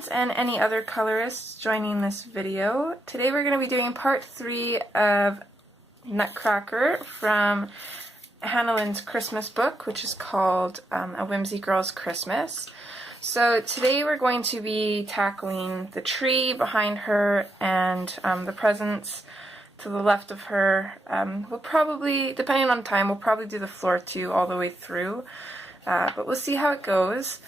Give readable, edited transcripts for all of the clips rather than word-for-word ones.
friends and any other colorists joining this video. Today we're going to be doing part 3 of Nutcracker from Hannah Lynn's Christmas book, which is called A Whimsy Girl's Christmas. So today we're going to be tackling the tree behind her and the presents to the left of her. We'll probably, depending on time, we'll probably do the floor too all the way through, but we'll see how it goes.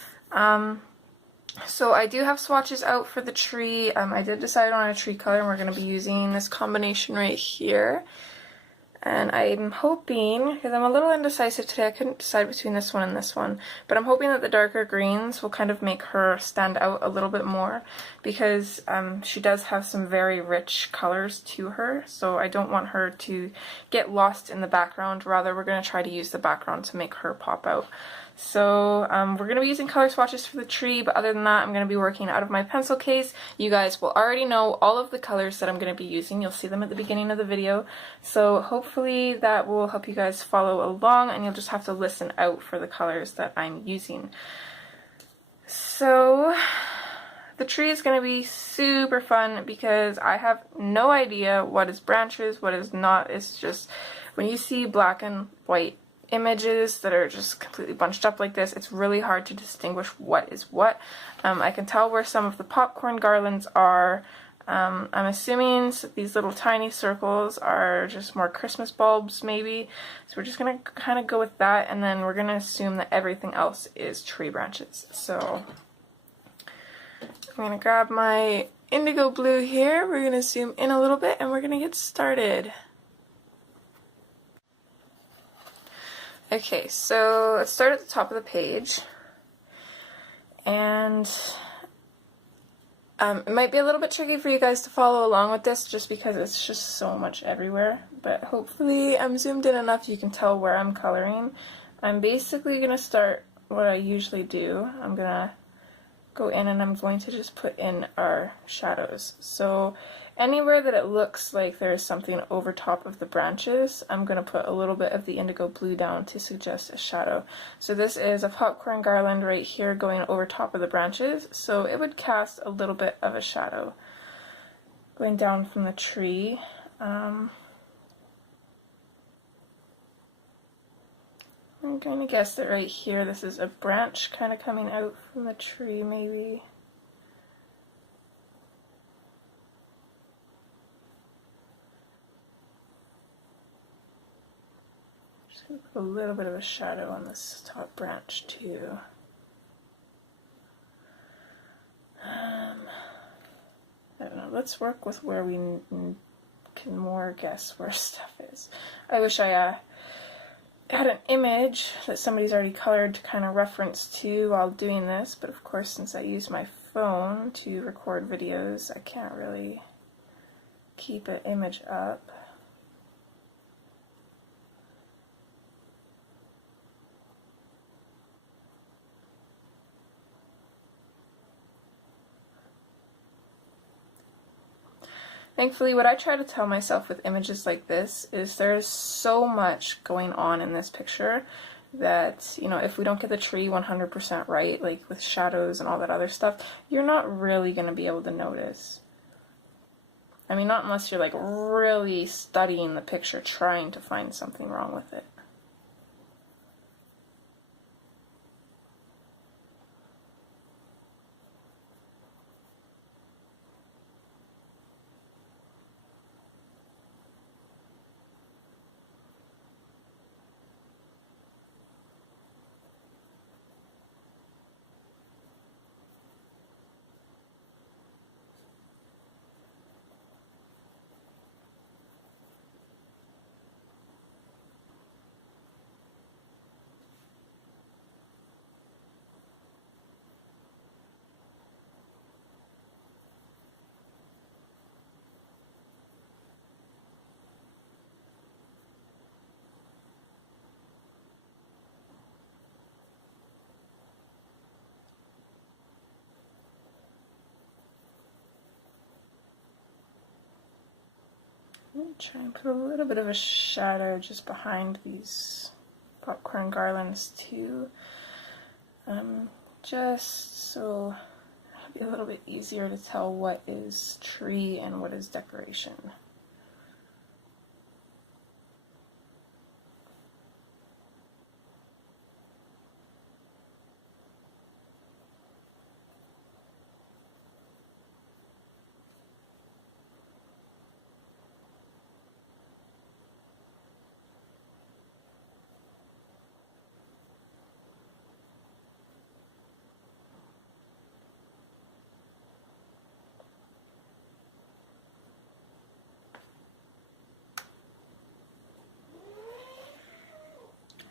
So I do have swatches out for the tree. I did decide on a tree color, and we're going to be using this combination right here. And I'm hoping, because I'm a little indecisive today, I couldn't decide between this one and this one, but I'm hoping that the darker greens will kind of make her stand out a little bit more, because she does have some very rich colors to her, so I don't want her to get lost in the background. Rather, we're going to try to use the background to make her pop out. So we're going to be using color swatches for the tree, but other than that, I'm going to be working out of my pencil case. You guys will already know all of the colors that I'm going to be using. You'll see them at the beginning of the video. So hopefully that will help you guys follow along, and you'll just have to listen out for the colors that I'm using. So the tree is going to be super fun because I have no idea what is branches, what is not. It's just when you see black and white images that are just completely bunched up like this, it's really hard to distinguish what is what. I can tell where some of the popcorn garlands are. I'm assuming these little tiny circles are just more Christmas bulbs maybe, so we're just going to kind of go with that, and then we're going to assume that everything else is tree branches. So I'm going to grab my indigo blue here, we're going to zoom in a little bit, and we're going to get started. Okay, so let's start at the top of the page, and it might be a little bit tricky for you guys to follow along with this just because it's just so much everywhere, but hopefully I'm zoomed in enough you can tell where I'm coloring. I'm basically going to start what I usually do. I'm going to go in and I'm going to just put in our shadows. So anywhere that it looks like there's something over top of the branches, I'm going to put a little bit of the indigo blue down to suggest a shadow. So this is a popcorn garland right here going over top of the branches, so it would cast a little bit of a shadow going down from the tree. I'm going to guess that right here this is a branch kind of coming out from the tree maybe. Just going to put a little bit of a shadow on this top branch too. I don't know, let's work with where we can more guess where stuff is. I wish I had an image that somebody's already colored to kind of reference to while doing this, but of course since I use my phone to record videos, I can't really keep an image up. Thankfully, what I try to tell myself with images like this is there's so much going on in this picture that, you know, if we don't get the tree 100% right, like with shadows and all that other stuff, you're not really going to be able to notice. I mean, not unless you're like really studying the picture, trying to find something wrong with it. Try and put a little bit of a shadow just behind these popcorn garlands too, just so be a little bit easier to tell what is tree and what is decoration.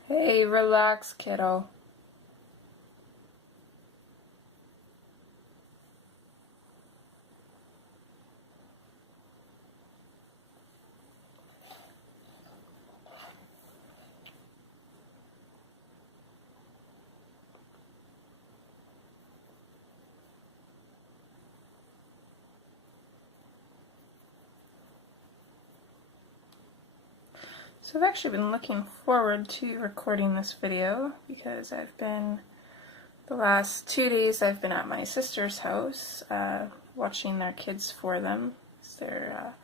Hey, relax, kiddo. So I've actually been looking forward to recording this video because the last 2 days I've been at my sister's house watching their kids for them. They're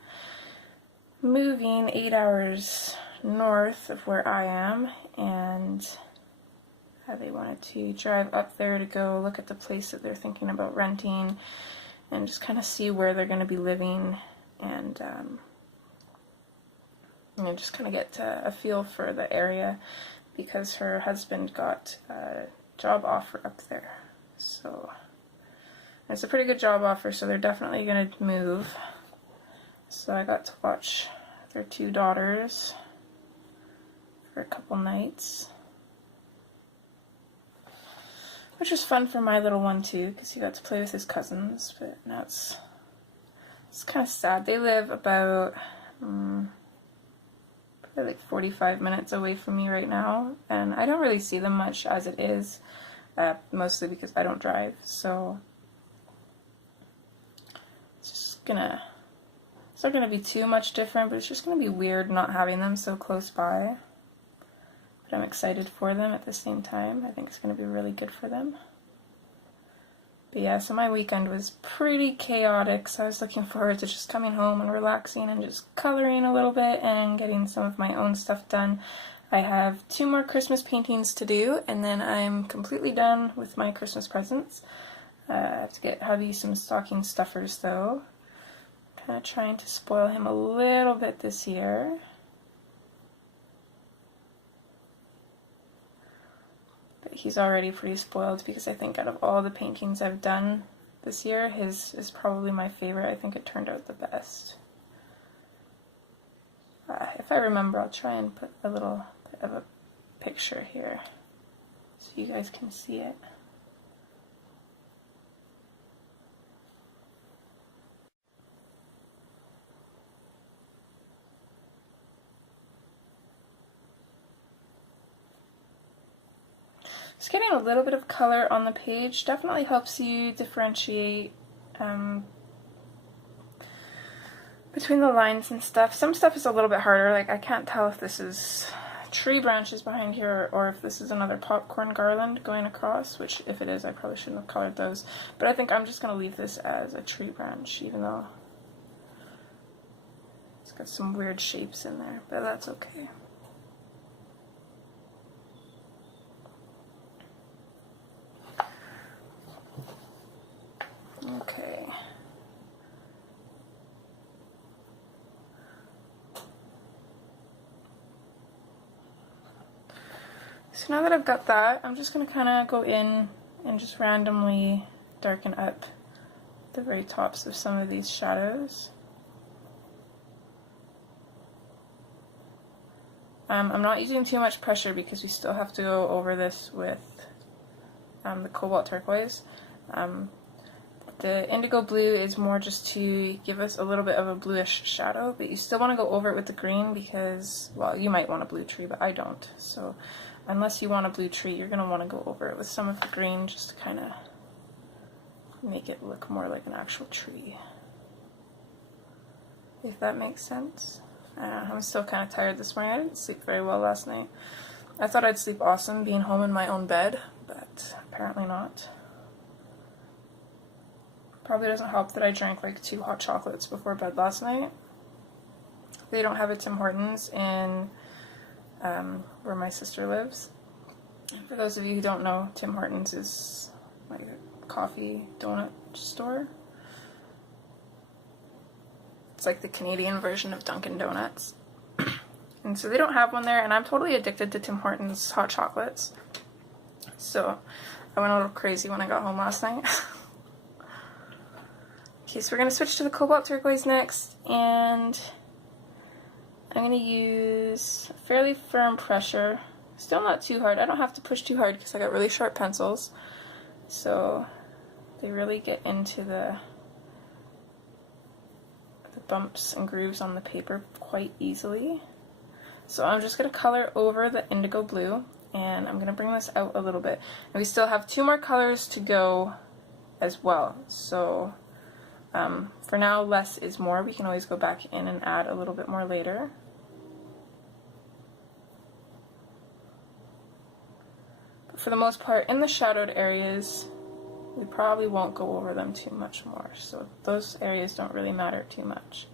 moving 8 hours north of where I am, and they wanted to drive up there to go look at the place that they're thinking about renting and just kind of see where they're going to be living, and just kind of get a feel for the area because her husband got a job offer up there. So it's a pretty good job offer, so they're definitely going to move. So I got to watch their 2 daughters for a couple nights, which was fun for my little one too because he got to play with his cousins. But now it's kind of sad. They live about like 45 minutes away from me right now, and I don't really see them much as it is, mostly because I don't drive, so it's not gonna be too much different, but it's just gonna be weird not having them so close by. But I'm excited for them at the same time. I think it's gonna be really good for them. But yeah, so my weekend was pretty chaotic, so I was looking forward to just coming home and relaxing and just coloring a little bit and getting some of my own stuff done. I have 2 more Christmas paintings to do, and then I'm completely done with my Christmas presents. I have to get hubby some stocking stuffers though. Kind of trying to spoil him a little bit this year. He's already pretty spoiled because I think out of all the paintings I've done this year, his is probably my favorite. I think it turned out the best. If I remember, I'll try and put a little bit of a picture here so you guys can see it. Just getting a little bit of color on the page definitely helps you differentiate between the lines and stuff. Some stuff is a little bit harder, like I can't tell if this is tree branches behind here or if this is another popcorn garland going across, which if it is, I probably shouldn't have colored those. But I think I'm just going to leave this as a tree branch, even though it's got some weird shapes in there, but that's okay. Okay. So now that I've got that, I'm just going to kind of go in and just randomly darken up the very tops of some of these shadows. I'm not using too much pressure because we still have to go over this with the cobalt turquoise. The indigo blue is more just to give us a little bit of a bluish shadow, but you still want to go over it with the green because, well, you might want a blue tree, but I don't. So unless you want a blue tree, you're going to want to go over it with some of the green just to kind of make it look more like an actual tree. If that makes sense. I'm still kind of tired this morning. I didn't sleep very well last night. I thought I'd sleep awesome being home in my own bed, but apparently not. Probably doesn't help that I drank like 2 hot chocolates before bed last night. They don't have a Tim Hortons in where my sister lives. For those of you who don't know, Tim Hortons is like a coffee donut store. It's like the Canadian version of Dunkin' Donuts. And so they don't have one there, and I'm totally addicted to Tim Hortons hot chocolates. So I went a little crazy when I got home last night. Okay, so we're going to switch to the Cobalt Turquoise next, and I'm going to use a fairly firm pressure. Still not too hard. I don't have to push too hard because I got really sharp pencils. So they really get into the bumps and grooves on the paper quite easily. So I'm just going to color over the indigo blue, and I'm going to bring this out a little bit. And we still have 2 more colors to go as well. So for now, less is more. We can always go back in and add a little bit more later. But for the most part, in the shadowed areas, we probably won't go over them too much more. So those areas don't really matter too much.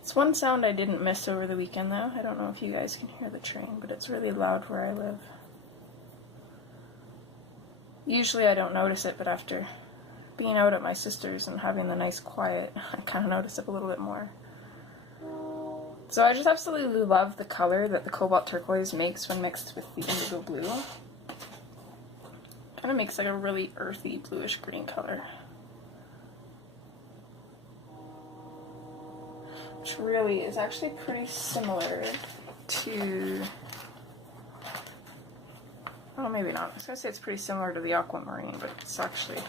It's one sound I didn't miss over the weekend though. I don't know if you guys can hear the train, but it's really loud where I live. Usually I don't notice it, but after being out at my sister's and having the nice quiet, I kind of notice it a little bit more. So I just absolutely love the color that the Cobalt Turquoise makes when mixed with the indigo blue. Kind of makes like a really earthy bluish green color. Which really is actually pretty similar to, well, maybe not. I was going to say it's pretty similar to the aquamarine, but it's actually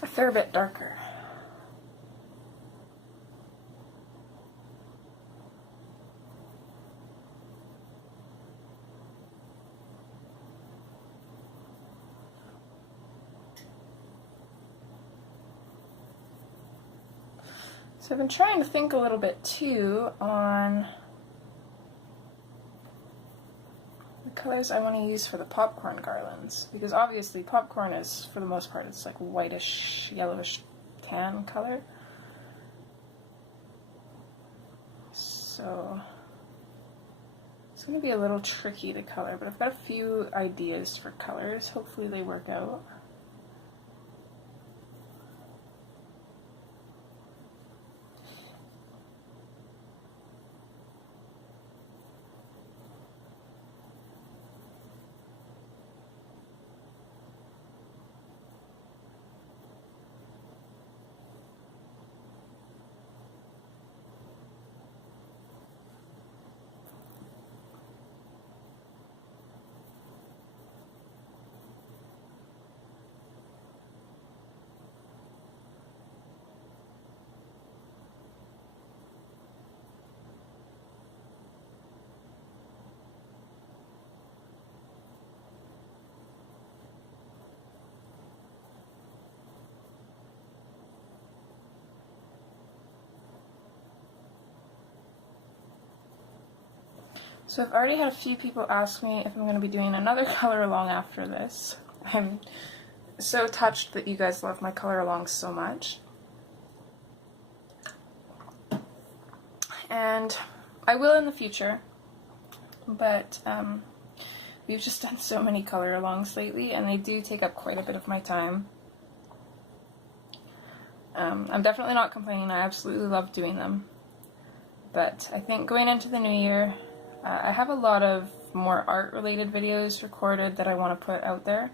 a fair bit darker. So I've been trying to think a little bit too on the colors I want to use for the popcorn garlands, because obviously popcorn is, for the most part, it's like whitish, yellowish tan color. So it's going to be a little tricky to color, but I've got a few ideas for colors. Hopefully they work out. So I've already had a few people ask me if I'm going to be doing another color along after this. I'm so touched that you guys love my color along so much. And I will in the future, but we've just done so many color alongs lately, and they do take up quite a bit of my time. I'm definitely not complaining. I absolutely love doing them. But I think going into the new year, I have a lot of more art-related videos recorded that I want to put out there.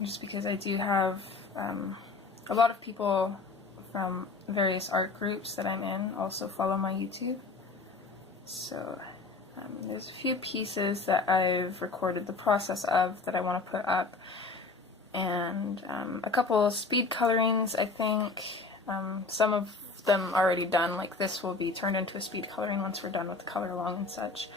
Just because I do have a lot of people from various art groups that I'm in also follow my YouTube. So there's a few pieces that I've recorded the process of that I want to put up. And a couple of speed colorings, I think. Some of them already done, like this will be turned into a speed coloring once we're done with the color along and such.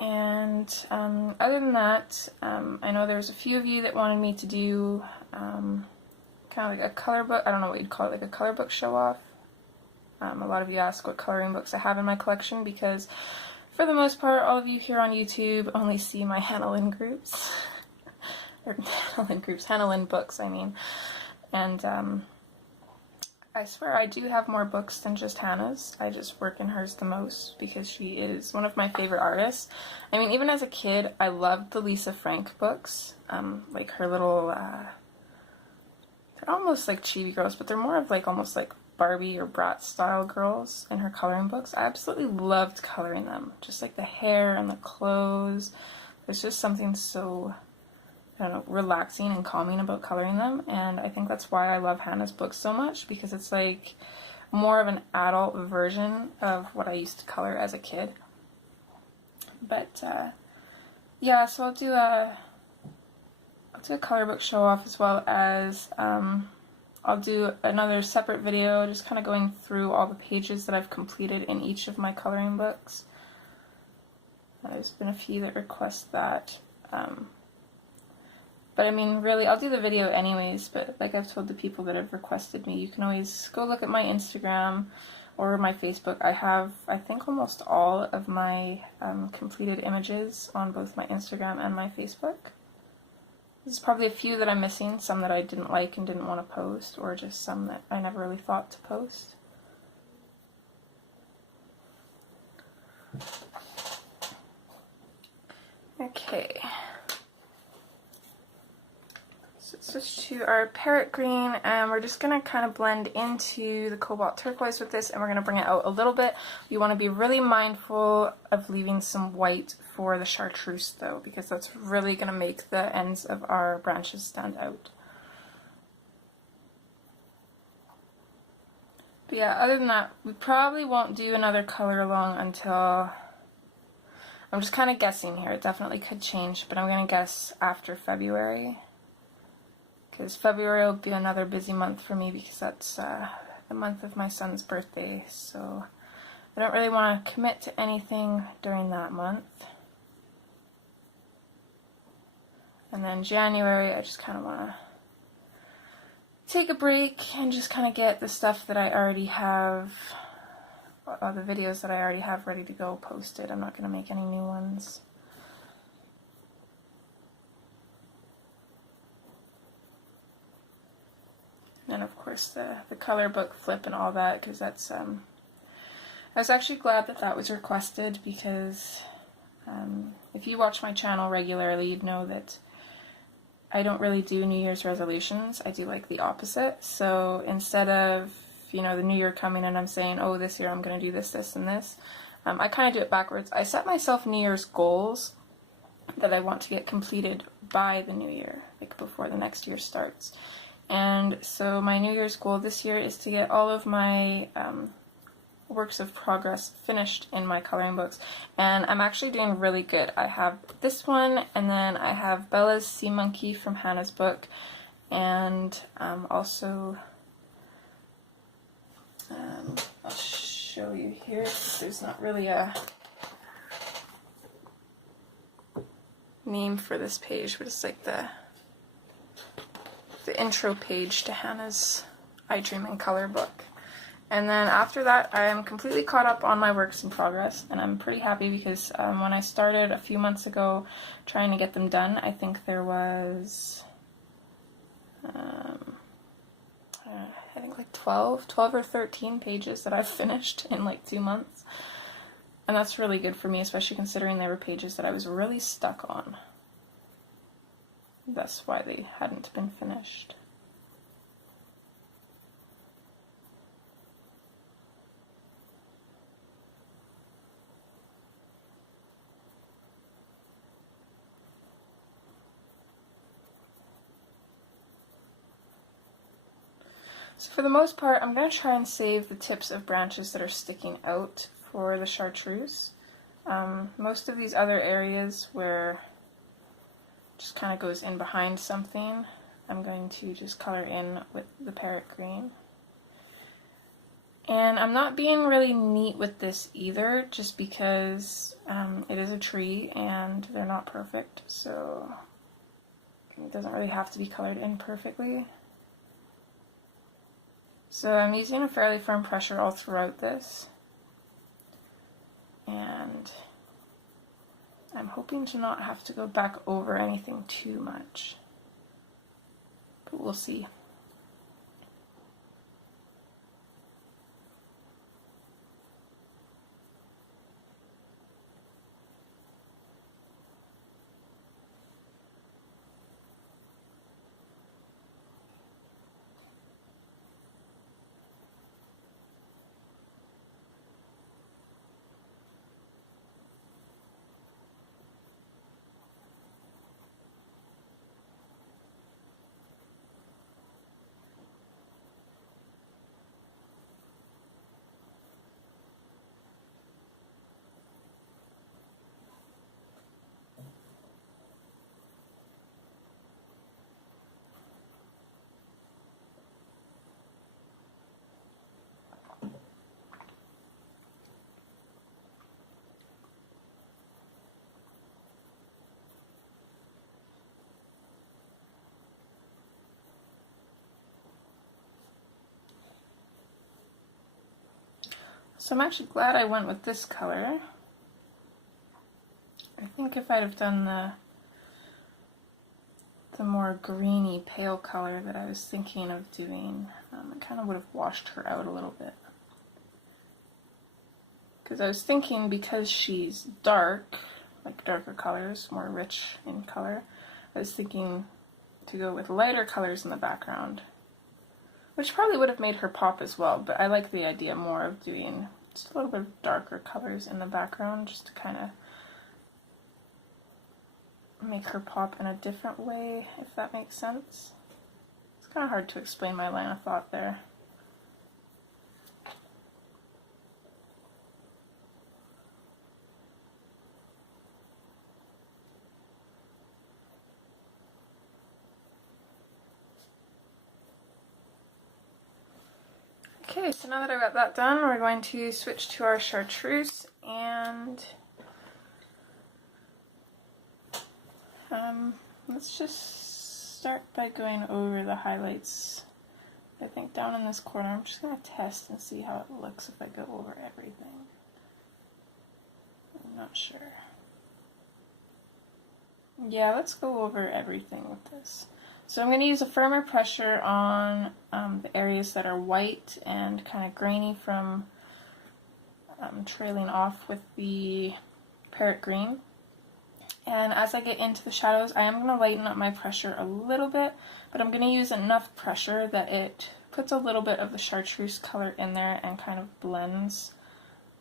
And other than that, I know there was a few of you that wanted me to do kind of like a color book, I don't know what you'd call it, like a color book show off. A lot of you ask what coloring books I have in my collection, because for the most part, all of you here on YouTube only see my Hannah Lynn groups. Or Hannah Lynn books, I mean. And I swear I do have more books than just Hannah's. I just work in hers the most because she is one of my favorite artists. I mean, even as a kid, I loved the Lisa Frank books. Like her little, they're almost like chibi girls, but they're more of like almost like Barbie or Bratz style girls in her coloring books. I absolutely loved coloring them. Just like the hair and the clothes. There's just something so, I don't know, relaxing and calming about coloring them, and I think that's why I love Hannah's books so much, because it's like more of an adult version of what I used to color as a kid. But yeah, so I'll do a color book show off, as well as I'll do another separate video just kind of going through all the pages that I've completed in each of my coloring books. There's been a few that request that. But I mean, really, I'll do the video anyways, but like I've told the people that have requested me, you can always go look at my Instagram or my Facebook. I have, I think, almost all of my completed images on both my Instagram and my Facebook. There's probably a few that I'm missing, some that I didn't like and didn't want to post, or just some that I never really thought to post. Okay. So switch to our parrot green, and we're just going to kind of blend into the cobalt turquoise with this, and we're going to bring it out a little bit. You want to be really mindful of leaving some white for the chartreuse though, because that's really going to make the ends of our branches stand out. But yeah, other than that, we probably won't do another color along until, I'm just kind of guessing here, it definitely could change, but I'm going to guess after February. Because February will be another busy month for me, because that's the month of my son's birthday, so I don't really want to commit to anything during that month. And then January, I just kind of want to take a break and just kind of get the stuff that I already have, the videos that I already have ready to go posted. I'm not going to make any new ones. And of course the color book flip and all that, because that's, I was actually glad that that was requested, because if you watch my channel regularly, you'd know that I don't really do New Year's resolutions. I do like the opposite. So instead of, you know, the New Year coming and I'm saying, oh, this year I'm going to do this, this, and this, I kind of do it backwards. I set myself New Year's goals that I want to get completed by the New Year, like before the next year starts. And so my New Year's goal this year is to get all of my works of progress finished in my coloring books, and I'm actually doing really good. I have this one, and then I have Bella's Sea Monkey from Hannah's book, and also I'll show you here. There's not really a name for this page, but it's like the intro page to Hannah's I Dream in Color book. And then after that, I am completely caught up on my works in progress, and I'm pretty happy, because when I started a few months ago trying to get them done, I think there was, I think like 12 or 13 pages that I've finished in like 2 months. And that's really good for me, especially considering they were pages that I was really stuck on. That's why they hadn't been finished. So for the most part, I'm going to try and save the tips of branches that are sticking out for the chartreuse. Most of these other areas where just kind of goes in behind something, I'm going to just color in with the parrot green. And I'm not being really neat with this either, just because it is a tree and they're not perfect, so it doesn't really have to be colored in perfectly. So I'm using a fairly firm pressure all throughout this, and I'm hoping to not have to go back over anything too much, but we'll see. So I'm actually glad I went with this color. I think if I'd have done the more greeny pale color that I was thinking of doing, it kind of would have washed her out a little bit. Because I was thinking, because she's dark, like darker colors, more rich in color, I was thinking to go with lighter colors in the background, which probably would have made her pop as well, but I like the idea more of doing just a little bit of darker colors in the background, just to kind of make her pop in a different way, if that makes sense. It's kind of hard to explain my line of thought there. Okay, so now that I've got that done, we're going to switch to our chartreuse, and let's just start by going over the highlights. I think down in this corner, I'm just going to test and see how it looks if I go over everything. I'm not sure. Yeah, let's go over everything with this. So I'm going to use a firmer pressure on the areas that are white and kind of grainy from trailing off with the parrot green. And as I get into the shadows, I am going to lighten up my pressure a little bit, but I'm going to use enough pressure that it puts a little bit of the chartreuse color in there and kind of blends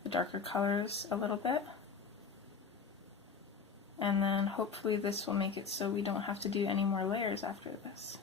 the darker colors a little bit. And then hopefully this will make it so we don't have to do any more layers after this.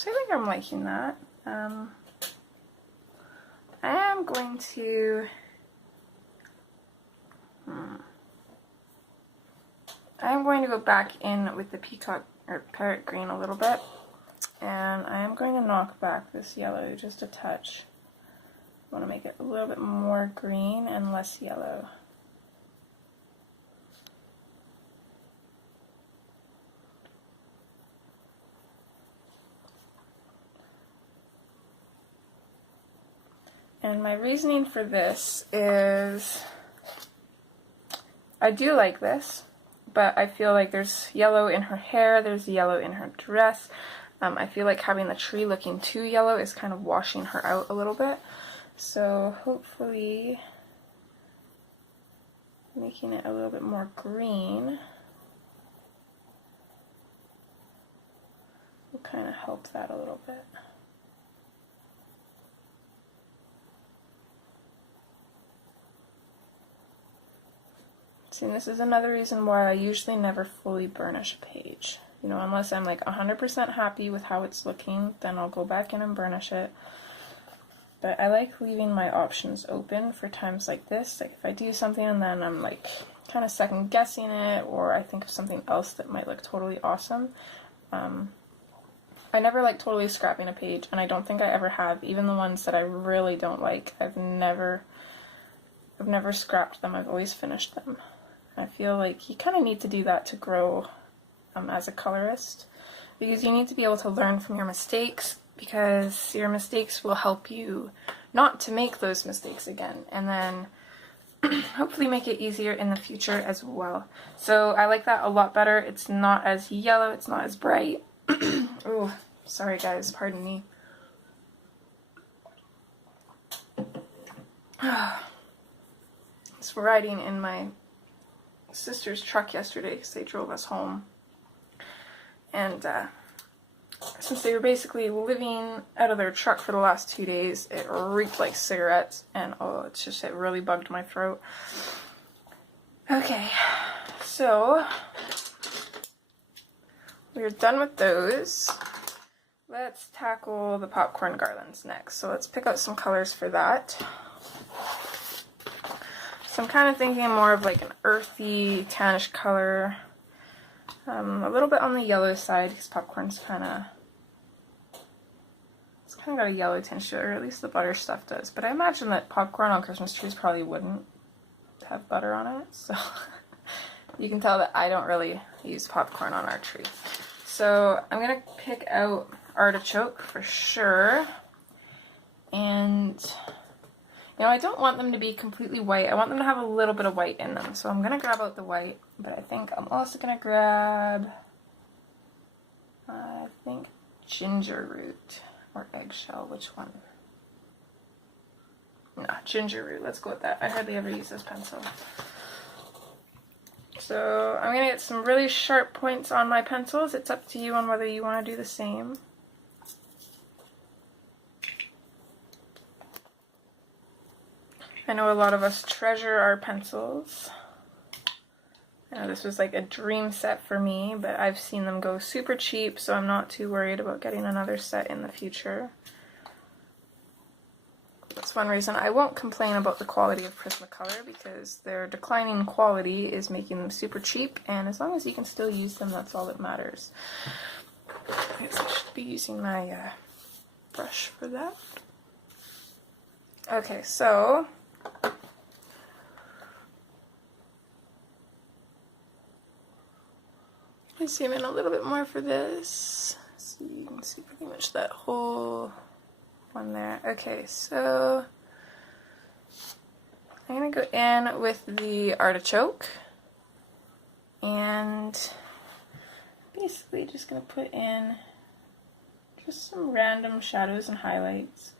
So I think I'm liking that. I am going to go back in with the peacock or parrot green a little bit, and I am going to knock back this yellow just a touch. I want to make it a little bit more green and less yellow. And my reasoning for this is, I do like this, but I feel like there's yellow in her hair, there's yellow in her dress. I feel like having the tree looking too yellow is kind of washing her out a little bit. So hopefully making it a little bit more green will kind of help that a little bit. See, this is another reason why I usually never fully burnish a page. You know, unless I'm like 100% happy with how it's looking, then I'll go back in and burnish it. But I like leaving my options open for times like this. Like if I do something and then I'm like kind of second guessing it, or I think of something else that might look totally awesome. I never like totally scrapping a page, and I don't think I ever have. Even the ones that I really don't like, I've never scrapped them. I've always finished them. I feel like you kind of need to do that to grow as a colorist, because you need to be able to learn from your mistakes, because your mistakes will help you not to make those mistakes again, and then hopefully make it easier in the future as well. So I like that a lot better. It's not as yellow, it's not as bright. Oh, sorry guys, pardon me. I was riding in my sister's truck yesterday because they drove us home, and since they were basically living out of their truck for the last 2 days, it reeked like cigarettes, and oh, it really bugged my throat. Okay, so we're done with those. Let's tackle the popcorn garlands next. So let's pick out some colors for that. So I'm kind of thinking more of like an earthy, tannish color. A little bit on the yellow side, because popcorn's kind of got a yellow tinge to it, or at least the butter stuff does. But I imagine that popcorn on Christmas trees probably wouldn't have butter on it, so you can tell that I don't really use popcorn on our tree. So I'm gonna pick out artichoke for sure, and you know, I don't want them to be completely white. I want them to have a little bit of white in them. So I'm going to grab out the white, but I think I'm also going to grab, I think, ginger root or eggshell. Which one? No, ginger root. Let's go with that. I hardly ever use this pencil. So I'm going to get some really sharp points on my pencils. It's up to you on whether you want to do the same. I know a lot of us treasure our pencils. I know this was like a dream set for me, but I've seen them go super cheap, so I'm not too worried about getting another set in the future. That's one reason I won't complain about the quality of Prismacolor, because their declining quality is making them super cheap, and as long as you can still use them, that's all that matters. I guess I should be using my brush for that. Okay, so I zoom in a little bit more for this, so you can see pretty much that whole one there. Okay, so I'm going to go in with the artichoke, and basically just going to put in just some random shadows and highlights.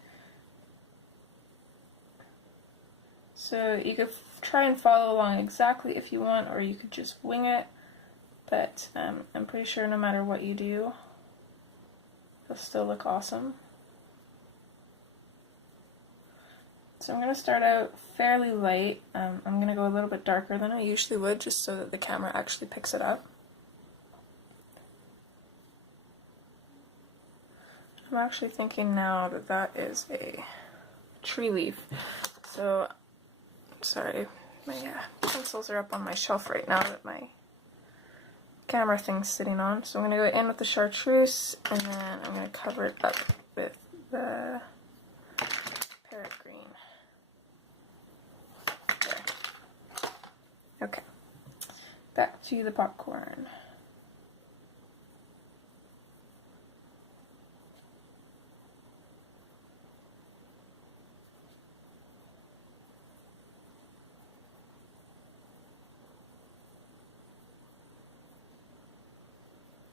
So you could try and follow along exactly if you want, or you could just wing it, but I'm pretty sure no matter what you do, it'll still look awesome. So I'm going to start out fairly light. I'm going to go a little bit darker than I usually would, just so that the camera actually picks it up. I'm actually thinking now that that is a tree leaf. So, sorry, my pencils are up on my shelf right now that my camera thing's sitting on. So I'm going to go in with the chartreuse, and then I'm going to cover it up with the parrot green. There. Okay, back to the popcorn.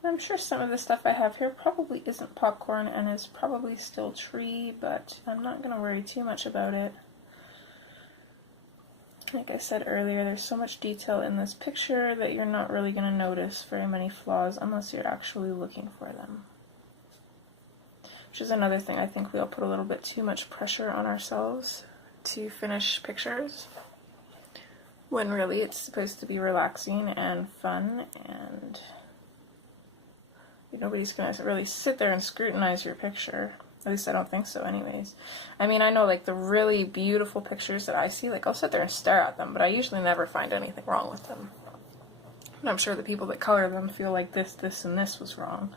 I'm sure some of the stuff I have here probably isn't popcorn and is probably still tree, but I'm not going to worry too much about it. Like I said earlier, there's so much detail in this picture that you're not really going to notice very many flaws unless you're actually looking for them. Which is another thing, I think we all put a little bit too much pressure on ourselves to finish pictures, when really it's supposed to be relaxing and fun, and nobody's going to really sit there and scrutinize your picture. At least I don't think so anyways. I mean, I know like the really beautiful pictures that I see, like I'll sit there and stare at them, but I usually never find anything wrong with them. And I'm sure the people that color them feel like this, and this was wrong.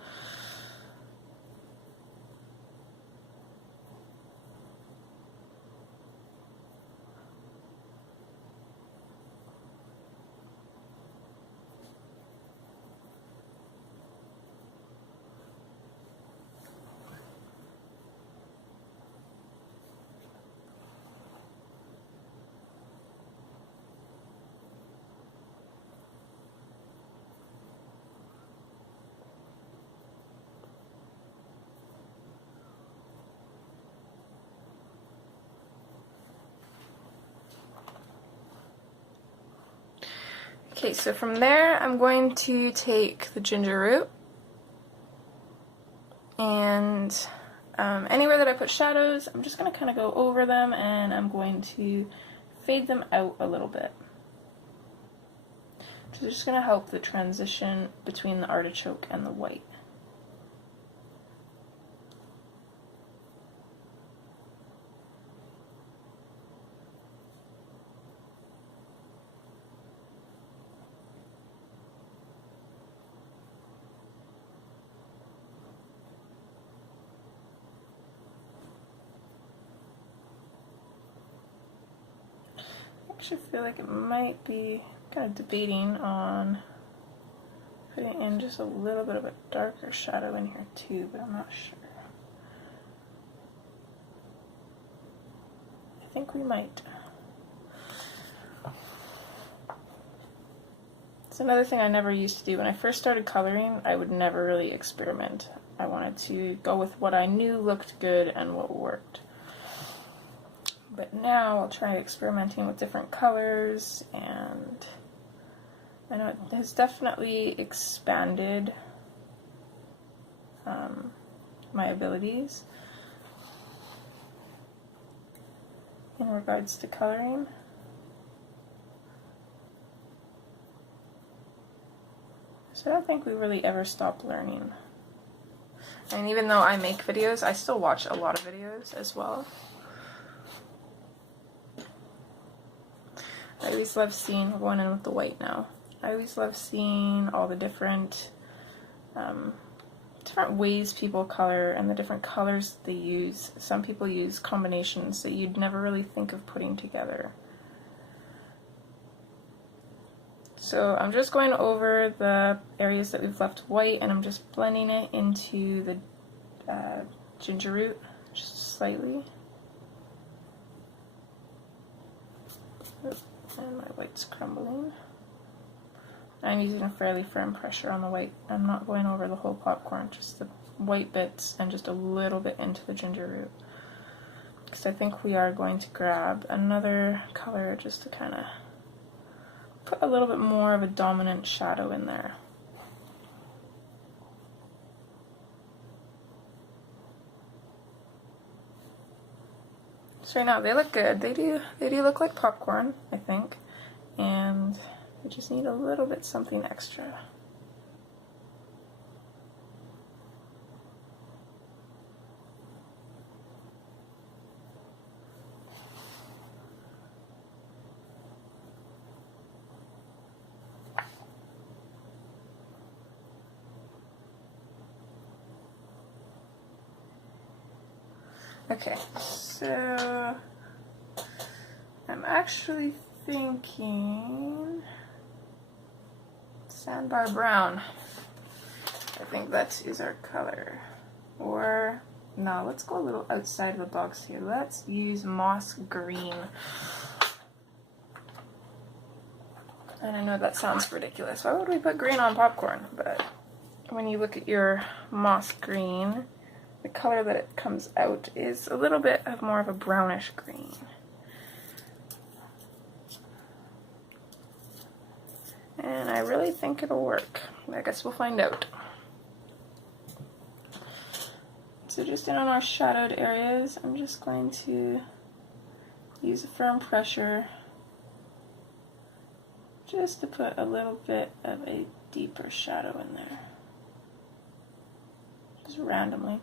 Okay, so from there I'm going to take the ginger root, and anywhere that I put shadows, I'm just going to kind of go over them, and I'm going to fade them out a little bit. Which is just going to help the transition between the artichoke and the white. I actually feel like it might be kind of debating on putting in just a little bit of a darker shadow in here too, but I'm not sure. I think we might. It's another thing I never used to do. When I first started coloring, I would never really experiment. I wanted to go with what I knew looked good and what worked. But now I'll try experimenting with different colors, and I know it has definitely expanded my abilities in regards to coloring. So I don't think we really ever stop learning. And even though I make videos, I still watch a lot of videos as well. I always love seeing, going in with the white now, I always love seeing all the different ways people color and the different colors they use. Some people use combinations that you'd never really think of putting together. So I'm just going over the areas that we've left white, and I'm just blending it into the ginger root just slightly. And my white's crumbling. I'm using a fairly firm pressure on the white. I'm not going over the whole popcorn, just the white bits and just a little bit into the ginger root. Because I think we are going to grab another color just to kind of put a little bit more of a dominant shadow in there. So right now they look good. They do look like popcorn, I think, and I just need a little bit something extra. Okay, so I'm actually thinking sandbar brown. I think that is our color. Or no, let's go a little outside of the box here. Let's use moss green. And I know that sounds ridiculous. Why would we put green on popcorn? But when you look at your moss green, the color that it comes out is a little bit of more of a brownish green. And I really think it'll work. I guess we'll find out. So just in on our shadowed areas, I'm just going to use a firm pressure just to put a little bit of a deeper shadow in there. Just randomly.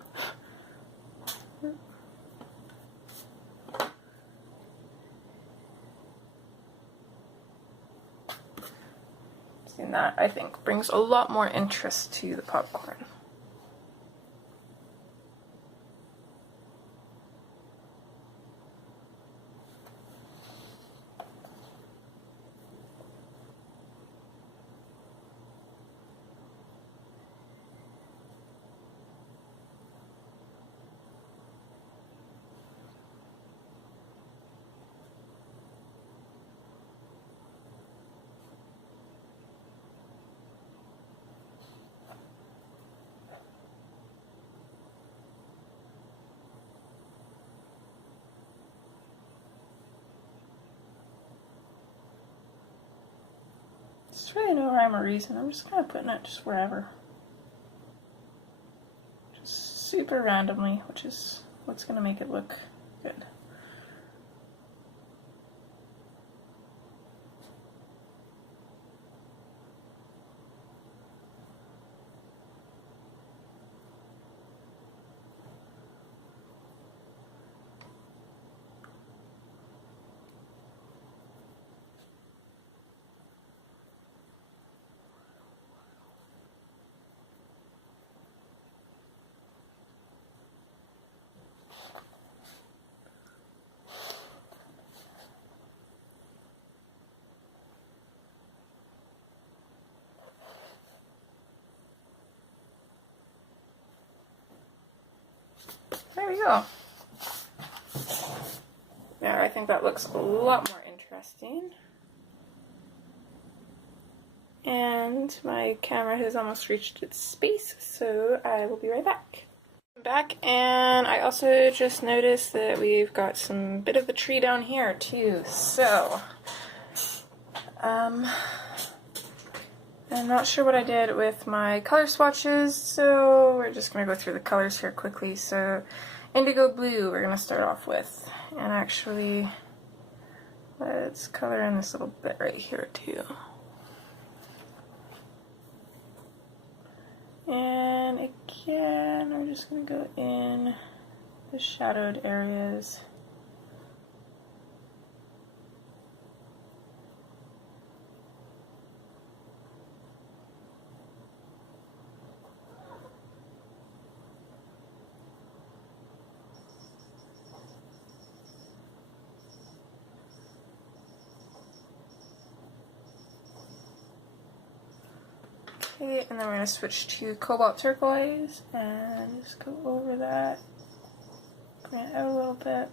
And that, I think, brings a lot more interest to the popcorn. There's really no rhyme or reason. I'm just kind of putting it just wherever. Just super randomly, which is what's going to make it look good. There we go. There, I think that looks a lot more interesting. And my camera has almost reached its space, so I will be right back. I'm back, and I also just noticed that we've got some bit of the tree down here too. So, I'm not sure what I did with my color swatches, so we're just going to go through the colors here quickly. So, indigo blue we're going to start off with. And actually, let's color in this little bit right here too. And again, we're just going to go in the shadowed areas. Okay, and then we're going to switch to cobalt turquoise and just go over that, bring it out a little bit.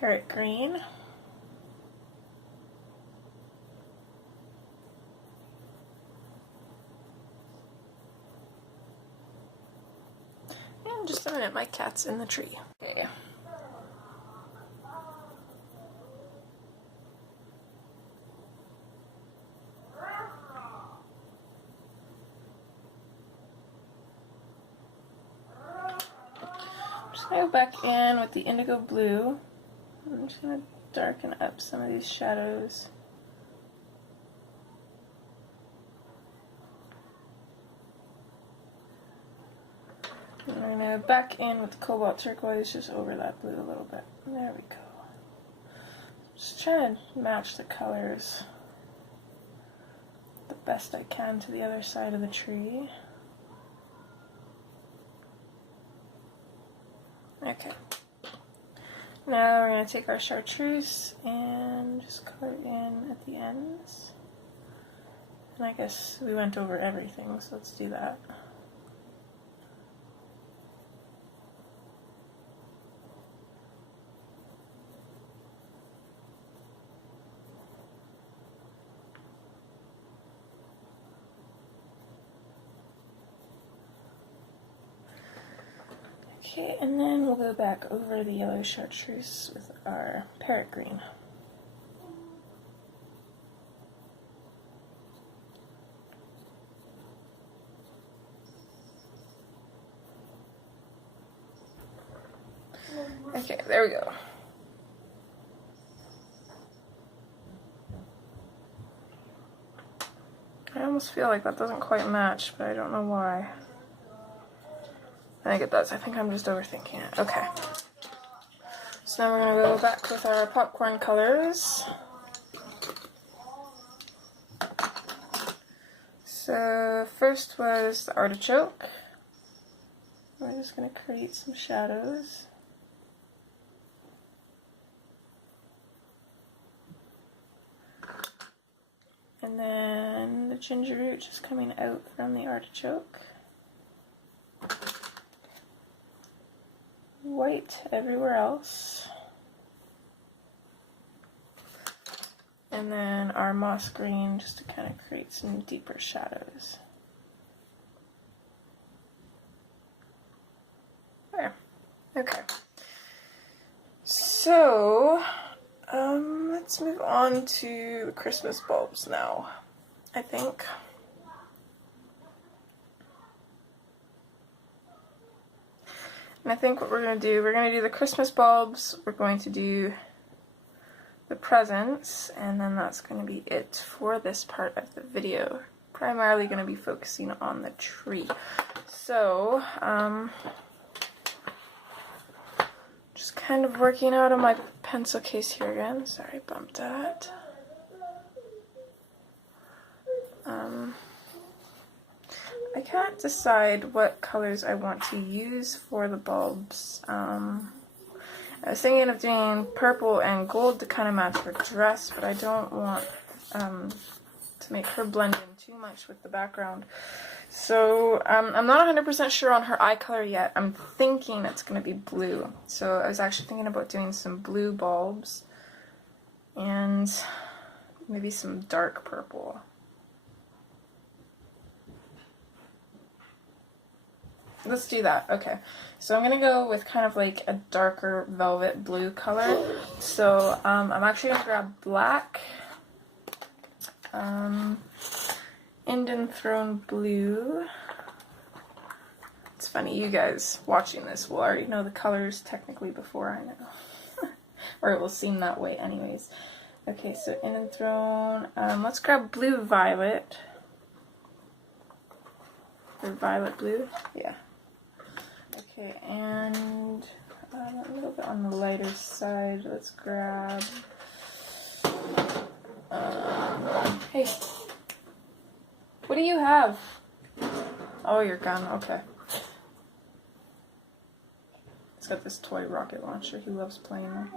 Parrot green. And just a minute, my cat's in the tree. Okay. Just gonna go back in with the indigo blue. I'm just going to darken up some of these shadows. And I'm going to back in with the cobalt turquoise just over that blue a little bit. There we go. Just trying to match the colors the best I can to the other side of the tree. Okay. Now we're going to take our chartreuse and just color in at the ends. And I guess we went over everything, so let's do that. Okay, and then we'll go back over the yellow chartreuse with our parrot green. Okay, there we go. I almost feel like that doesn't quite match, but I don't know why. I think it does. I think I'm just overthinking it. Okay. So now we're going to go back with our popcorn colors. So first was the artichoke. We're just going to create some shadows. And then the ginger root just coming out from the artichoke. White everywhere else. And then our moss green just to kind of create some deeper shadows. There. Okay. So, let's move on to the Christmas bulbs now, I think. And I think what we're going to do the Christmas bulbs, we're going to do the presents, and then that's going to be it for this part of the video. Primarily going to be focusing on the tree. So, just kind of working out on my pencil case here again. Sorry, I bumped that. I can't decide what colors I want to use for the bulbs. I was thinking of doing purple and gold to kind of match her dress, but I don't want to make her blend in too much with the background. So I'm not 100% sure on her eye color yet. I'm thinking it's going to be blue. So I was actually thinking about doing some blue bulbs and maybe some dark purple. Let's do that. Okay, so I'm gonna go with kind of like a darker velvet blue color. So I'm actually gonna grab black, Indian Throne blue. It's funny, you guys watching this will already know the colors technically before I know, or it will seem that way anyways. Okay, so Indian Throne. Let's grab blue violet. Or violet blue, yeah. Okay, and a little bit on the lighter side, let's grab, hey, what do you have? Oh, your gun, okay. It's got this toy rocket launcher, he loves playing them.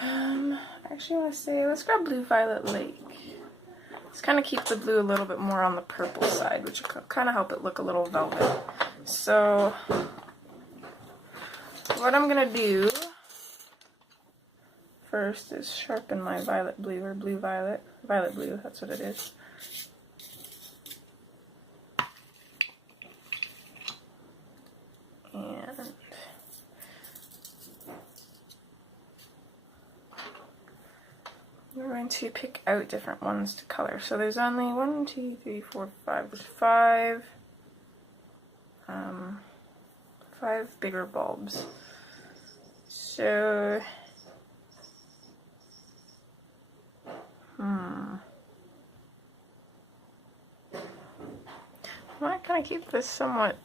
I actually want to say, let's grab Blue Violet Lake. Let's kind of keep the blue a little bit more on the purple side, which will kind of help it look a little velvet. So, what I'm going to do first is sharpen my violet blue, or blue violet. Violet blue, that's what it is. And we're going to pick out different ones to color. So there's only 1, 2, 3, 4, 5. There's 5. 5 bigger bulbs. So, I might kind of keep this somewhat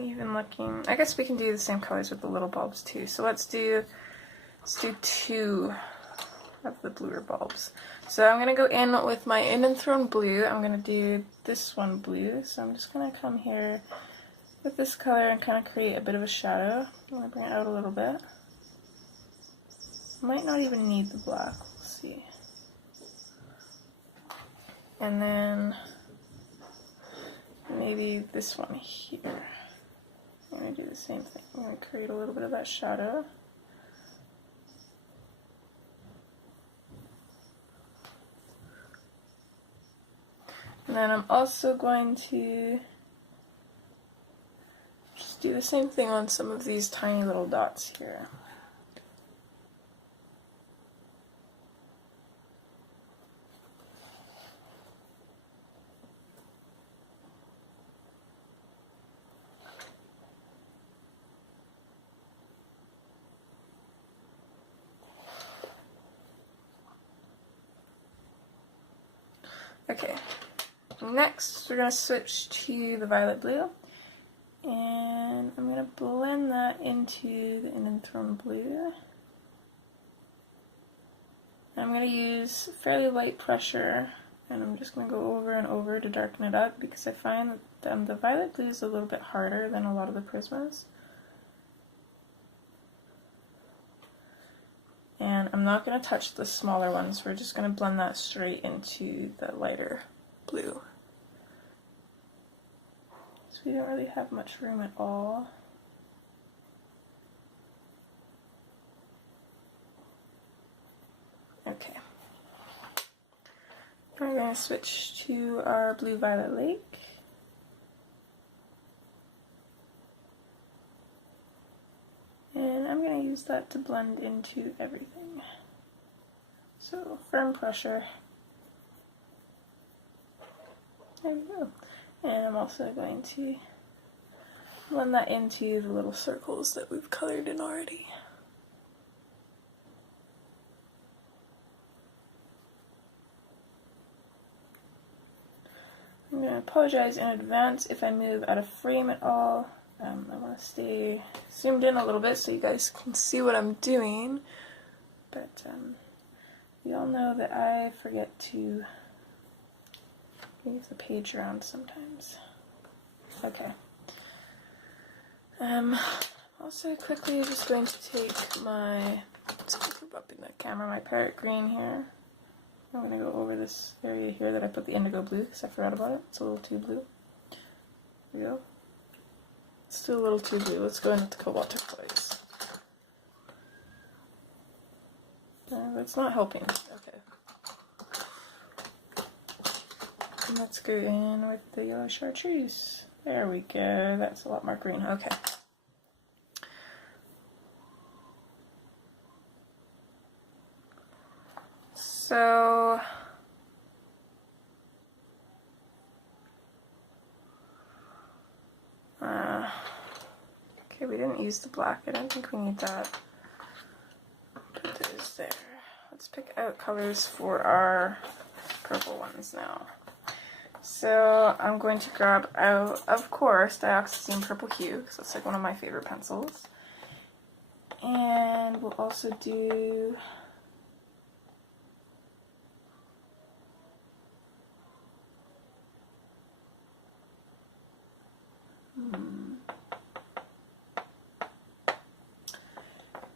even looking. I guess we can do the same colors with the little bulbs too. So let's do 2 of the bluer bulbs. So I'm going to go in with my In and Thrown blue. I'm going to do this one blue. So I'm just going to come here with this color and kind of create a bit of a shadow. I'm going to bring it out a little bit. Might not even need the black. We'll see. And then maybe this one here. I'm going to do the same thing. I'm going to create a little bit of that shadow. And then I'm also going to just do the same thing on some of these tiny little dots here. Okay. Next, we're going to switch to the violet blue, and I'm going to blend that into the In and Thrown blue. I'm going to use fairly light pressure, and I'm just going to go over and over to darken it up, because I find that the violet blue is a little bit harder than a lot of the Prismas. And I'm not going to touch the smaller ones, we're just going to blend that straight into the lighter blue. So we don't really have much room at all. Okay. We're going to switch to our Blue Violet Lake. And I'm going to use that to blend into everything. So, firm pressure. There we go. And I'm also going to blend that into the little circles that we've colored in already. I'm going to apologize in advance if I move out of frame at all. I want to stay zoomed in a little bit so you guys can see what I'm doing, but you all know that I forget to move the page around sometimes. Okay. Also quickly just going to take my, let's keep bumping the camera, my parrot green here. I'm going to go over this area here that I put the indigo blue because I forgot about it. It's a little too blue. There we go. It's still a little too blue. Let's go in with the cobalt turquoise. That's not helping. Okay. And let's go in with the yellow chartreuse. There we go. That's a lot more green. Okay. So okay, we didn't use the black. I don't think we need that. Put those there. Let's pick out colors for our purple ones now. So I'm going to grab out, of course, Dioxazine Purple Hue, because that's like one of my favorite pencils. And we'll also do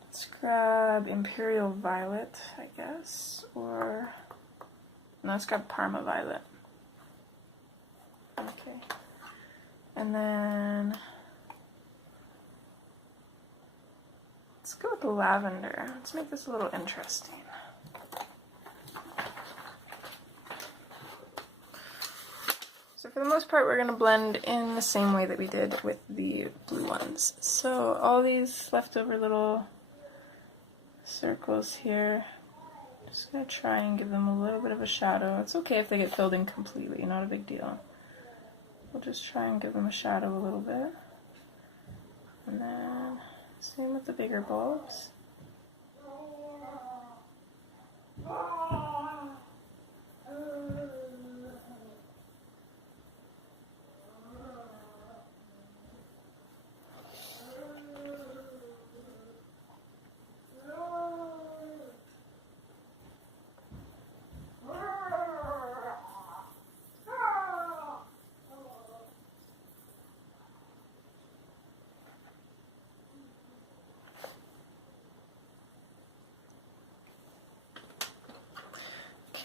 let's grab Imperial Violet, I guess, or no, let's grab Parma Violet. Okay, and then let's go with the lavender. Let's make this a little interesting. So for the most part, we're going to blend in the same way that we did with the blue ones. So all these leftover little circles here, just going to try and give them a little bit of a shadow. It's okay if they get filled in completely, not a big deal. We'll just try and give them a shadow a little bit. And then same with the bigger bulbs.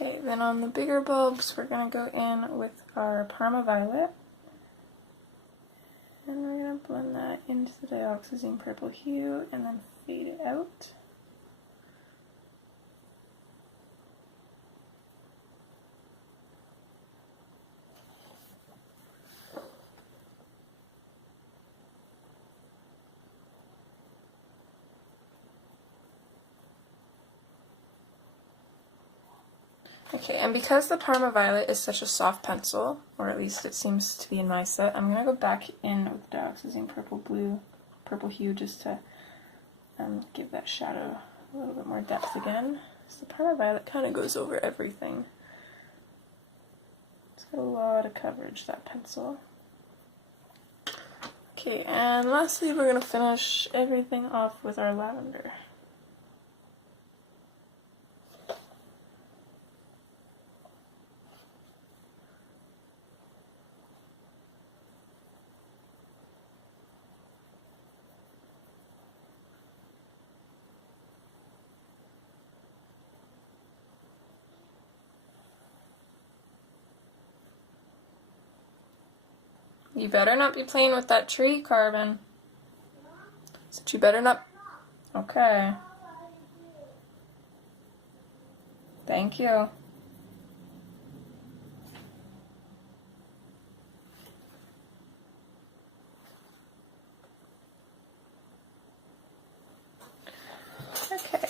Okay, then on the bigger bulbs, we're going to go in with our Parma Violet. And we're going to blend that into the dioxazine purple hue and then fade it out. Okay, and because the Parma Violet is such a soft pencil, or at least it seems to be in my set, I'm going to go back in with the dioxazine purple hue just to give that shadow a little bit more depth again. So the Parma Violet kind of goes over everything. It's got a lot of coverage, that pencil. Okay, and lastly we're going to finish everything off with our lavender. You better not be playing with that tree, Carbon. So you better not... Okay. Thank you. Okay.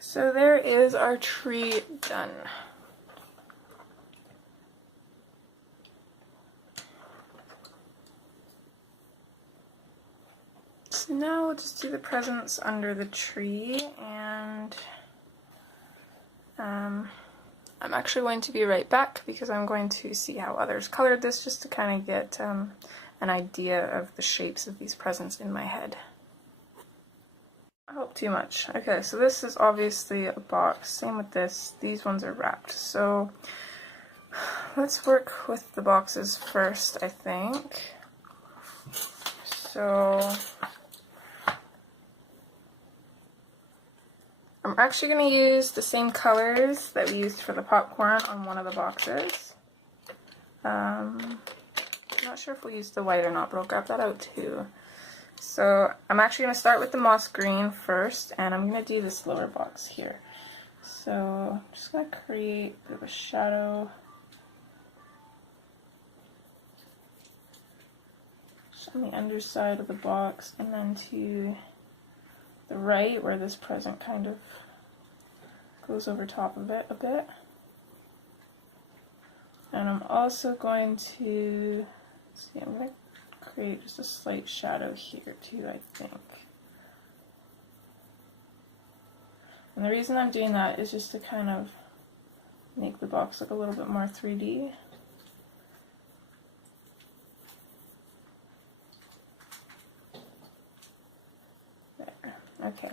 So there is our tree done. So now we'll just do the presents under the tree, and I'm actually going to be right back because I'm going to see how others colored this just to kind of get an idea of the shapes of these presents in my head. I hope too much. Okay, so this is obviously a box. Same with this. These ones are wrapped. So let's work with the boxes first, I think. So I'm actually going to use the same colors that we used for the popcorn on one of the boxes. I'm not sure if we'll use the white or not, but I'll grab that out too. So I'm actually going to start with the moss green first, and I'm going to do this lower box here. So I'm just going to create a bit of a shadow just on the underside of the box, and then to the right where this present kind of goes over top of it a bit. And I'm also going to, see, I'm going to create just a slight shadow here too, I think. And the reason I'm doing that is just to kind of make the box look a little bit more 3D. There, okay.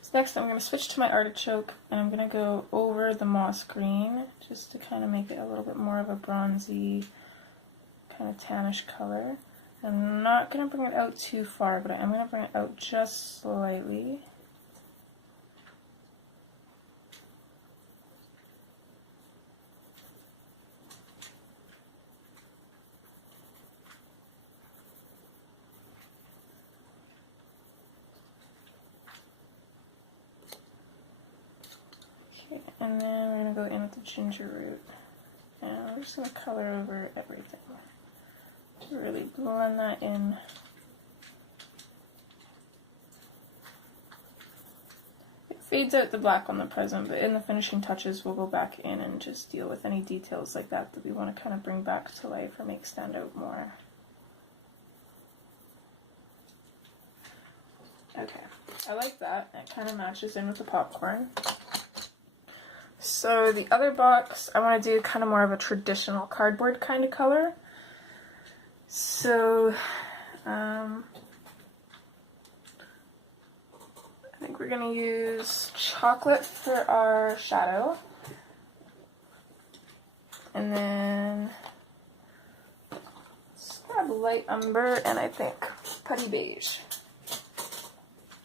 So next I'm going to switch to my artichoke, and I'm going to go over the moss green just to kind of make it a little bit more of a bronzy, kind of tannish color. I'm not going to bring it out too far, but I am going to bring it out just slightly. Okay, and then we're going to go in with the ginger root. And I'm just going to color over everything. Really blend that in. It fades out the black on the present, but in the finishing touches we'll go back in and just deal with any details like that that we want to kind of bring back to life or make stand out more. Okay, I like that. It kind of matches in with the popcorn. So the other box, I want to do kind of more of a traditional cardboard kind of color. So, I think we're going to use chocolate for our shadow. And then let's grab light umber and I think putty beige.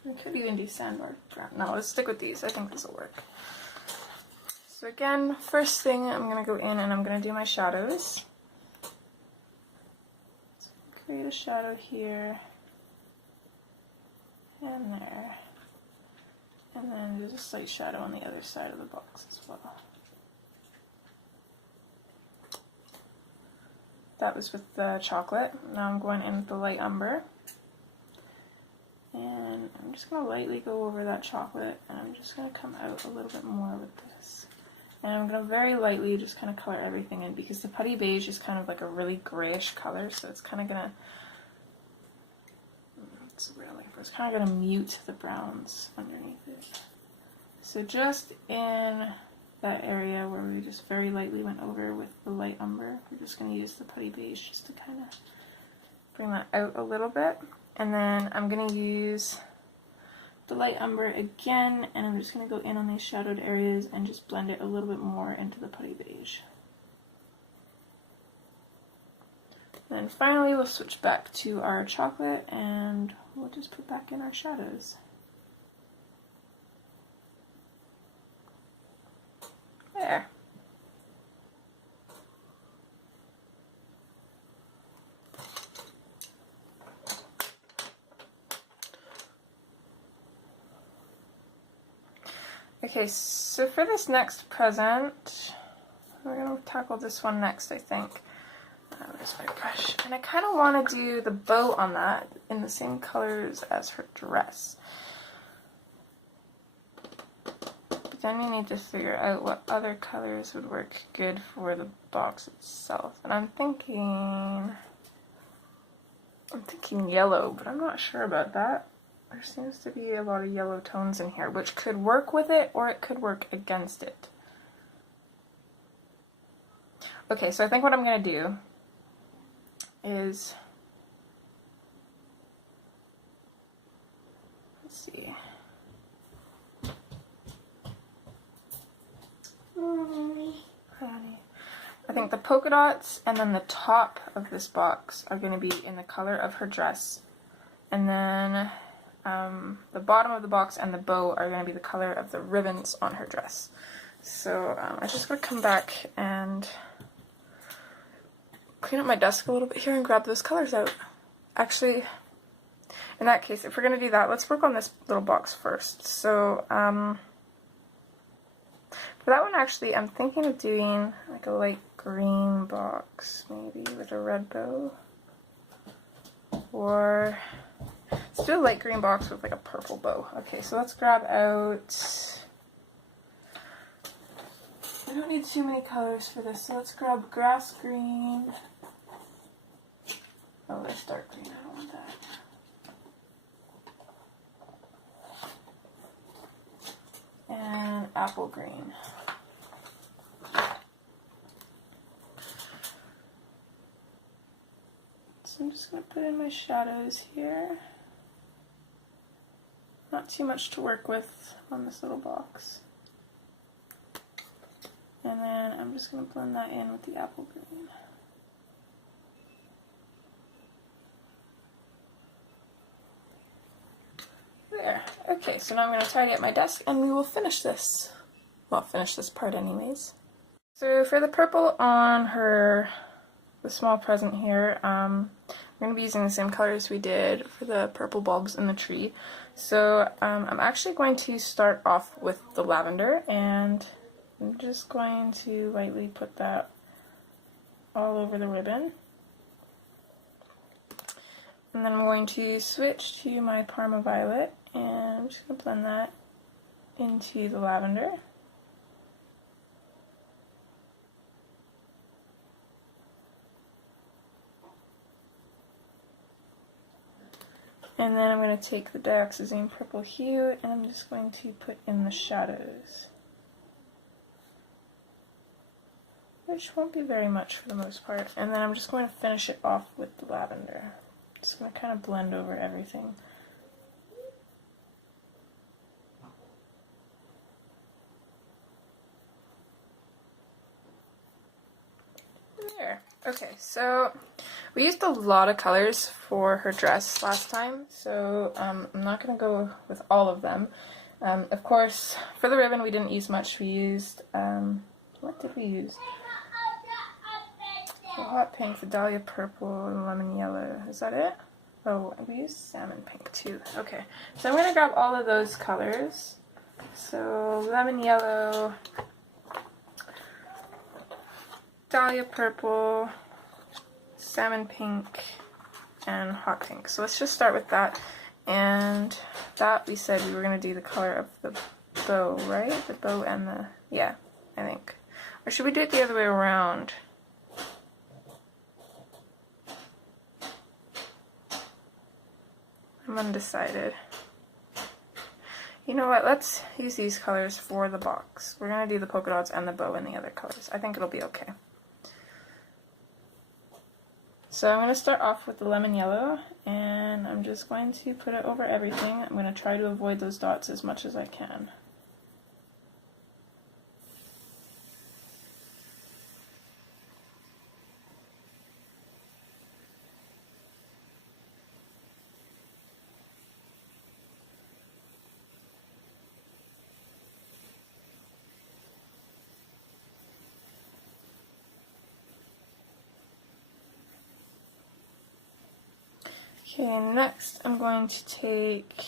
I could even do sandbar brown. No, let's stick with these. I think this will work. So again, first thing, I'm going to go in and I'm going to do my shadows. So create a shadow here and there. And then there's a slight shadow on the other side of the box as well. That was with the chocolate. Now I'm going in with the light umber. And I'm just going to lightly go over that chocolate, and I'm just going to come out a little bit more with this. And I'm going to very lightly just kind of color everything in, because the putty beige is kind of like a really grayish color, so it's kind of going to, it's kind of going to mute the browns underneath it. So just in that area where we just very lightly went over with the light umber, we're just going to use the putty beige just to kind of bring that out a little bit. And then I'm going to use the light umber again, and I'm just going to go in on these shadowed areas and just blend it a little bit more into the putty beige. And then finally we'll switch back to our chocolate and we'll just put back in our shadows. There. Okay, so for this next present, we're going to tackle this one next, I think. There's my brush. And I kind of want to do the bow on that in the same colors as her dress. But then we need to figure out what other colors would work good for the box itself. And I'm thinking yellow, but I'm not sure about that. There seems to be a lot of yellow tones in here, which could work with it or it could work against it. Okay, so I think what I'm going to do is, let's see. I think the polka dots and then the top of this box are going to be in the color of her dress. And then the bottom of the box and the bow are going to be the color of the ribbons on her dress. So I just got to come back and clean up my desk a little bit here and grab those colors out. Actually, in that case, if we're going to do that, let's work on this little box first. So for that one, actually, I'm thinking of doing like a light green box, maybe with a red bow. Or let's do a light green box with like a purple bow. Okay, so let's grab out, I don't need too many colors for this, so let's grab grass green. Oh, there's dark green, I don't want that. And apple green. So I'm just going to put in my shadows here. Not too much to work with on this little box. And then I'm just going to blend that in with the apple green. There. Okay, so now I'm going to tidy up my desk and we will finish this. Well, finish this part anyways. So for the purple on the small present here, I'm going to be using the same colors we did for the purple bulbs in the tree. So I'm actually going to start off with the lavender, and I'm just going to lightly put that all over the ribbon. And then I'm going to switch to my Parma Violet, and I'm just going to blend that into the lavender. And then I'm going to take the dioxazine purple hue and I'm just going to put in the shadows, which won't be very much for the most part. And then I'm just going to finish it off with the lavender. Just going to kind of blend over everything. There. Okay, so we used a lot of colors for her dress last time, so I'm not going to go with all of them. Of course, for the ribbon we didn't use much. We used, what did we use? The hot pink, the dahlia purple, and lemon yellow. Is that it? Oh, we used salmon pink too. Okay, so I'm going to grab all of those colors. So lemon yellow, dahlia purple, salmon pink, and hot pink. So let's just start with that. And that we said we were going to do the color of the bow, right? The bow and the, yeah, I think. Or should we do it the other way around? I'm undecided. You know what, let's use these colors for the box. We're going to do the polka dots and the bow in the other colors. I think it'll be okay. So I'm going to start off with the lemon yellow, and I'm just going to put it over everything. I'm going to try to avoid those dots as much as I can. Okay, next I'm going to take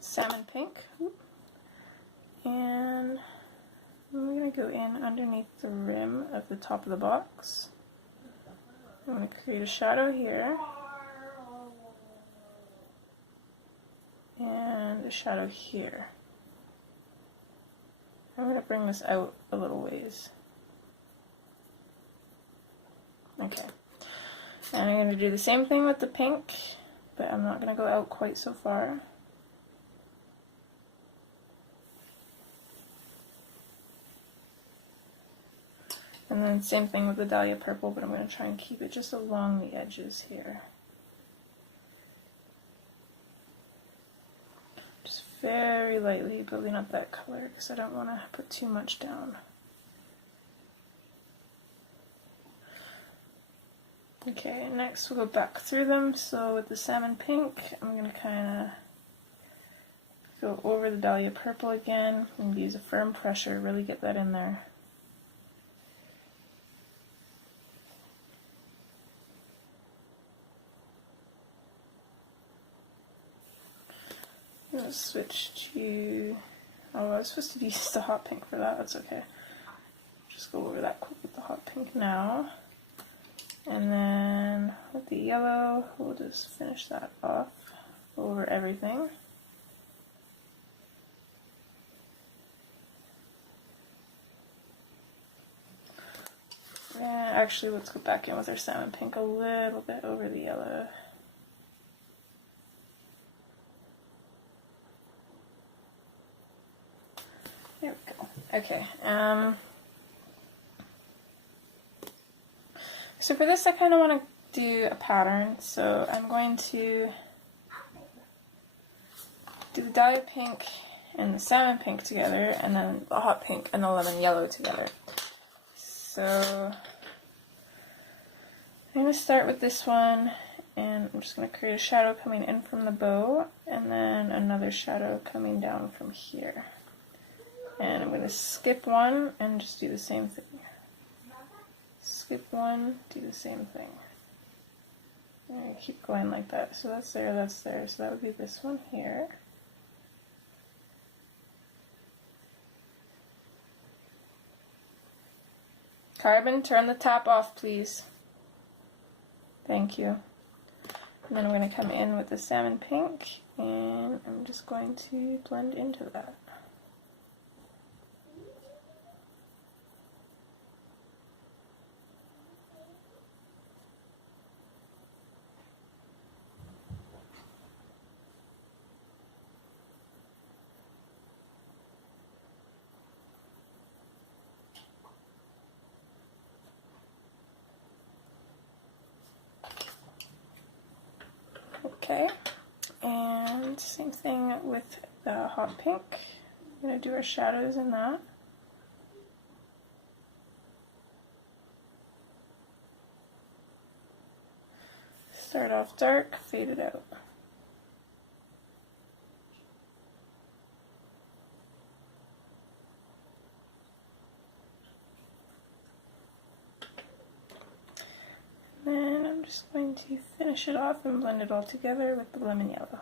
salmon pink, and I'm going to go in underneath the rim of the top of the box. I'm going to create a shadow here, and a shadow here. I'm going to bring this out a little ways. Okay. And I'm going to do the same thing with the pink, but I'm not going to go out quite so far. And then same thing with the dahlia purple, but I'm going to try and keep it just along the edges here. Just very lightly building up that color because I don't want to put too much down. Okay, next we'll go back through them. So with the salmon pink, I'm going to kind of go over the dahlia purple again and use a firm pressure, really get that in there. I'm going to switch to, oh, I was supposed to use the hot pink for that, that's okay. Just go over that quick with the hot pink now. And then with the yellow, we'll just finish that off over everything. And actually, let's go back in with our salmon pink a little bit over the yellow. There we go. Okay. So for this I kind of want to do a pattern, so I'm going to do the dahlia pink and the salmon pink together, and then the hot pink and the lemon yellow together. So I'm going to start with this one, and I'm just going to create a shadow coming in from the bow, and then another shadow coming down from here. And I'm going to skip one and just do the same thing. Skip one, do the same thing. And keep going like that. So that's there, so that would be this one here. Carbon, turn the tap off, please. Thank you. And then I'm going to come in with the salmon pink, and I'm just going to blend into that. Okay, and same thing with the hot pink. I'm going to do our shadows in that. Start off dark, fade it out. just going to finish it off and blend it all together with the lemon yellow.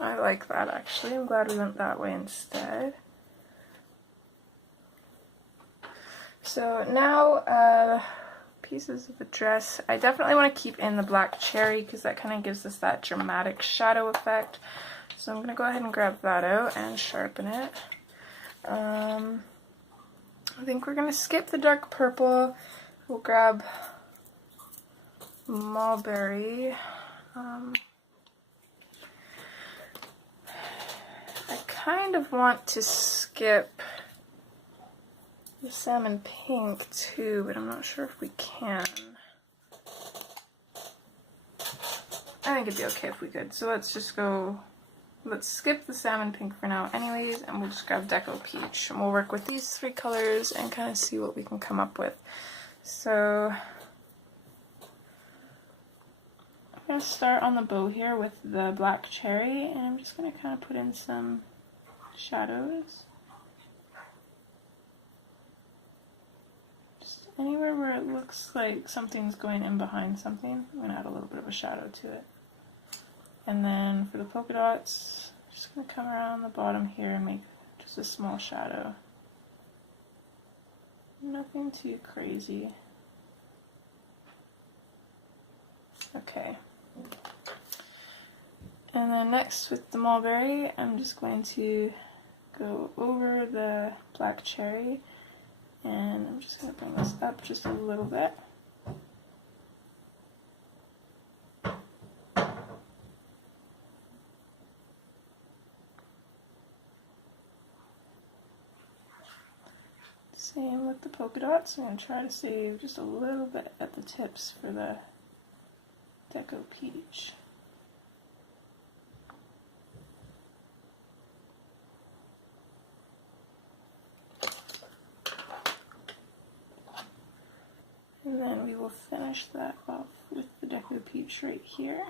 I like that actually. I'm glad we went that way instead. So now, pieces of the dress. I definitely want to keep in the black cherry because that kind of gives us that dramatic shadow effect. So I'm going to go ahead and grab that out and sharpen it. I think we're going to skip the dark purple. We'll grab mulberry. I kind of want to skip the salmon pink too, but I'm not sure if we can. I think it'd be okay if we could. So let's skip the salmon pink for now anyways, and we'll just grab Deco Peach. And we'll work with these three colors and kind of see what we can come up with. So I'm going to start on the bow here with the black cherry, and I'm just going to kind of put in some shadows. Anywhere where it looks like something's going in behind something, I'm going to add a little bit of a shadow to it. And then for the polka dots, I'm just going to come around the bottom here and make just a small shadow. Nothing too crazy. Okay. And then next with the mulberry, I'm just going to go over the black cherry. And I'm just going to bring this up just a little bit. Same with the polka dots. I'm going to try to save just a little bit at the tips for the Deco Peach. And then we will finish that off with the Deco Peach right here.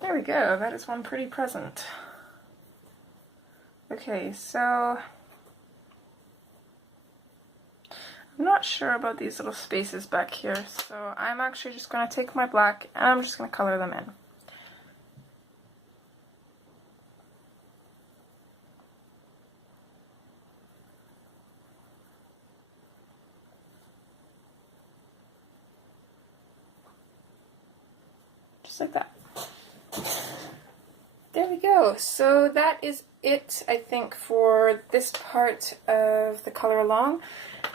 There we go, that is one pretty present. Okay, so I'm not sure about these little spaces back here, so I'm actually just going to take my black and I'm just going to color them in. Just like that. There we go. So that is it, I think, for this part of the color along.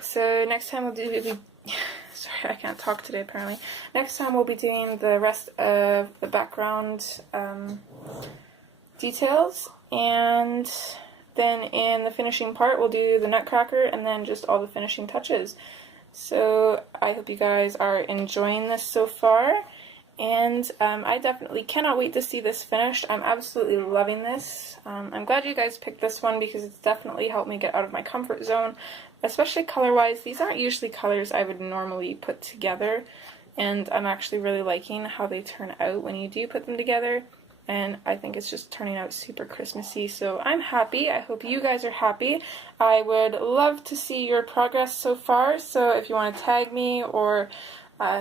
So next time we'll do... Sorry, I can't talk today, apparently. Next time we'll be doing the rest of the background details. And then in the finishing part, we'll do the Nutcracker and then just all the finishing touches. So I hope you guys are enjoying this so far. And I definitely cannot wait to see this finished. I'm absolutely loving this. I'm glad you guys picked this one because it's definitely helped me get out of my comfort zone, especially color-wise. These aren't usually colors I would normally put together, and I'm actually really liking how they turn out when you do put them together, and I think it's just turning out super Christmassy, so I'm happy. I hope you guys are happy. I would love to see your progress so far, so if you want to tag me or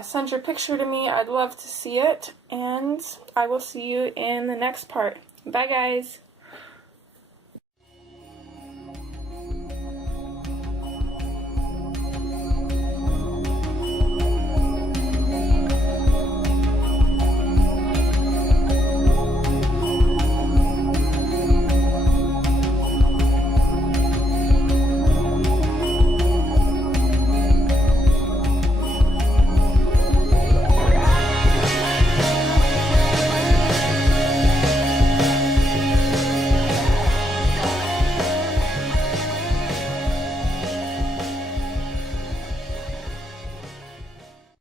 send your picture to me, I'd love to see it, and I will see you in the next part. Bye guys!